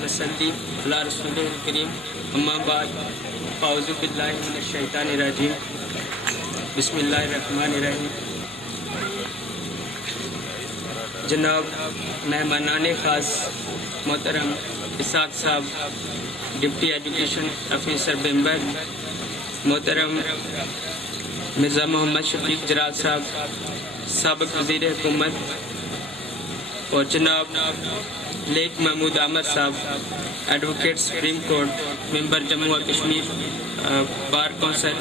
نصلی علی رسول کریم اما بعد اعوذ باللہ من الشیطان الرجیم بسم اللہ الرحمن الرحیم. جناب مہمانان خاص محترم اسحاق صاحب ڈپٹی ایجوکیشن آفیسر بمبر، محترم مرزا محمد شفیق جراد صاحب سابق وزیر حکومت، اور جناب لیٹ محمود احمد صاحب advocate supreme court, member Jammu و کشمیر بار کونسل،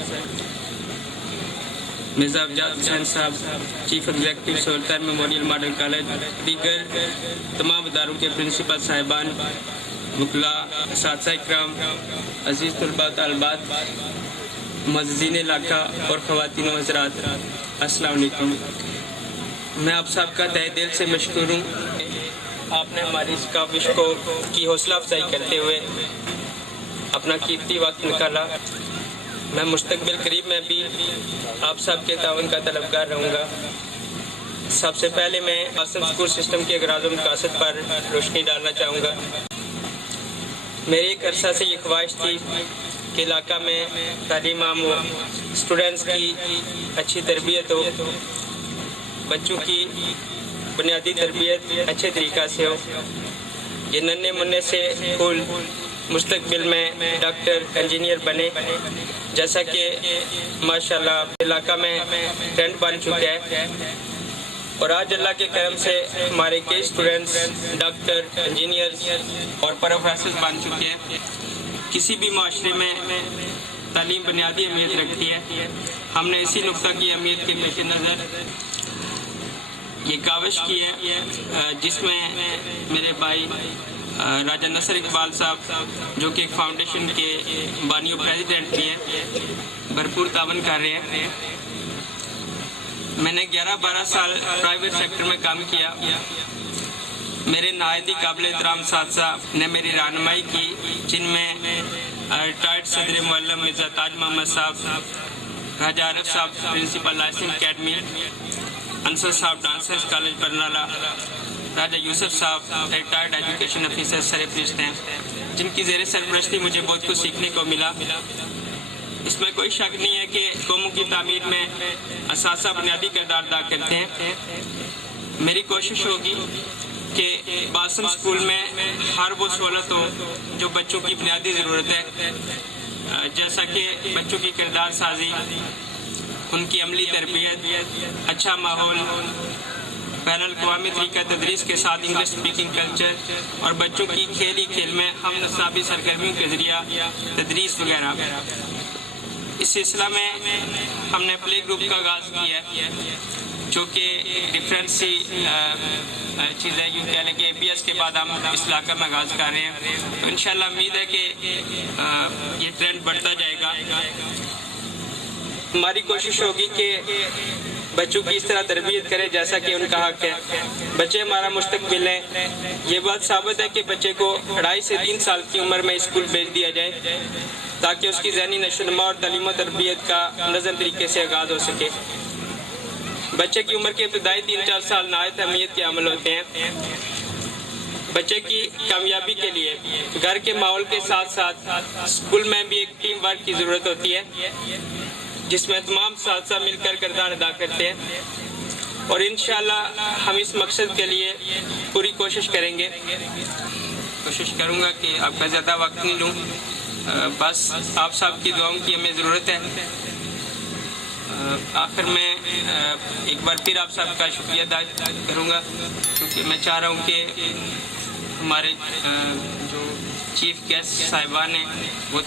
مرزا افجاد حسین صاحب چیف ایگزیکٹو سولتر میموریل ماڈل کالج، دیگر تمام اداروں کے پرنسپل صاحبان، وکلاء، اساتذہ اکرام، عزیز طلباء طالبات، معززین علاقہ اور خواتین و حضرات، السلام علیکم. میں آپ سب کا تہہ دل سے مشکور ہوں. آپ نے ہماری اس کاوش کی حوصلہ افزائی کرتے ہوئے اپنا قیمتی وقت نکالا. میں مستقبل قریب میں بھی آپ سب کے تعاون کا طلبگار رہوں گا. سب سے پہلے میں قاسم اسکول سسٹم کے اغراض و مقاصد پر روشنی ڈالنا چاہوں گا. میری ایک عرصہ سے یہ خواہش تھی کہ علاقہ میں تعلیم عام ہو، اسٹوڈنٹس کی اچھی تربیت ہو، بچوں کی بنیادی تربیت اچھے طریقہ سے ہو. یہ ننھے منھے سے پھول مستقبل میں ڈاکٹر انجینئر بنے، جیسا کہ ماشاءاللہ علاقہ میں ٹرینڈ بن چکا ہے. اور آج اللہ کے کرم سے ہمارے کئی اسٹوڈنٹس ڈاکٹر، انجینئر اور پروفیسر بن چکے ہیں. کسی بھی معاشرے میں تعلیم بنیادی اہمیت رکھتی ہے. ہم نے اسی نقطہ کی اہمیت کے پیش نظر یہ کاوش کی ہے، جس میں میرے بھائی راجہ نصر اقبال صاحب جو کہ ایک فاؤنڈیشن کے بانی و پریزیڈنٹ بھی ہیں، بھرپور تعاون کر رہے ہیں. میں نے 11-12 سال پرائیویٹ سیکٹر میں کام کیا. میرے نہایت ہی قابل احترام اساتذہ نے میری رہنمائی کی، جن میں ریٹائرڈ صدر معلم مرزا تاج محمد صاحب، راجہ عارف صاحب پرنسپل لائسنس اکیڈمی، انصر صاحب ڈانسرز کالج برنالہ، راجہ یوسف صاحب ریٹائرڈ ایجوکیشن آفیسر سرفرست ہیں، جن کی زیر سرپرستی مجھے بہت کچھ سیکھنے کو ملا. اس میں کوئی شک نہیں ہے کہ قوموں کی تعمیر میں اساتذہ بنیادی کردار ادا کرتے ہیں. میری کوشش ہوگی کہ باسم اسکول میں ہر وہ سہولت ہو جو بچوں کی بنیادی ضرورت ہے، جیسا کہ بچوں کی کردار سازی، ان کی عملی تربیت، اچھا ماحول، بین الاقوامی طریقہ تدریس کے ساتھ انگلش سپیکنگ کلچر، اور بچوں کی کھیل ہی کھیل میں ہم نصابی سرگرمیوں کے ذریعہ تدریس وغیرہ. اس سلسلہ میں ہم نے پلے گروپ کا آغاز کیا ہے، جو کہ ڈفرینٹ سی چیز ہے. یوں کہہ لیں کہ ABS کے بعد ہم اس علاقہ میں آغاز کر رہے ہیں. تو انشاءاللہ امید ہے کہ یہ ٹرینڈ بڑھتا جائے گا. ہماری کوشش ہوگی کہ بچوں کی اس طرح تربیت کرے جیسا کہ ان کا حق ہے. بچے ہمارا مستقبل ہیں. یہ بات ثابت ہے کہ بچے کو 2.5 سے 3 سال کی عمر میں اسکول بھیج دیا جائے تاکہ اس کی ذہنی نشو و نما اور تعلیم و تربیت کا منظم طریقے سے آغاز ہو سکے. بچے کی عمر کے ابتدائی 3-4 سال نہایت اہمیت کے عمل ہوتے ہیں. بچے کی کامیابی کے لیے گھر کے ماحول کے ساتھ ساتھ اسکول میں بھی ایک ٹیم ورک کی ضرورت ہوتی ہے، جس میں تمام اساتذہ مل کر کردار ادا کرتے ہیں. اور انشاءاللہ ہم اس مقصد کے لیے پوری کوشش کریں گے. کوشش کروں گا کہ آپ کا زیادہ وقت نہیں لوں. بس آپ سب کی دعاؤں کی ہمیں ضرورت ہے. آخر میں ایک بار پھر آپ سب کا شکریہ ادا کروں گا، کیونکہ میں چاہ رہا ہوں کہ ہمارے جو چیف گیسٹ صاحبان ہیں وہ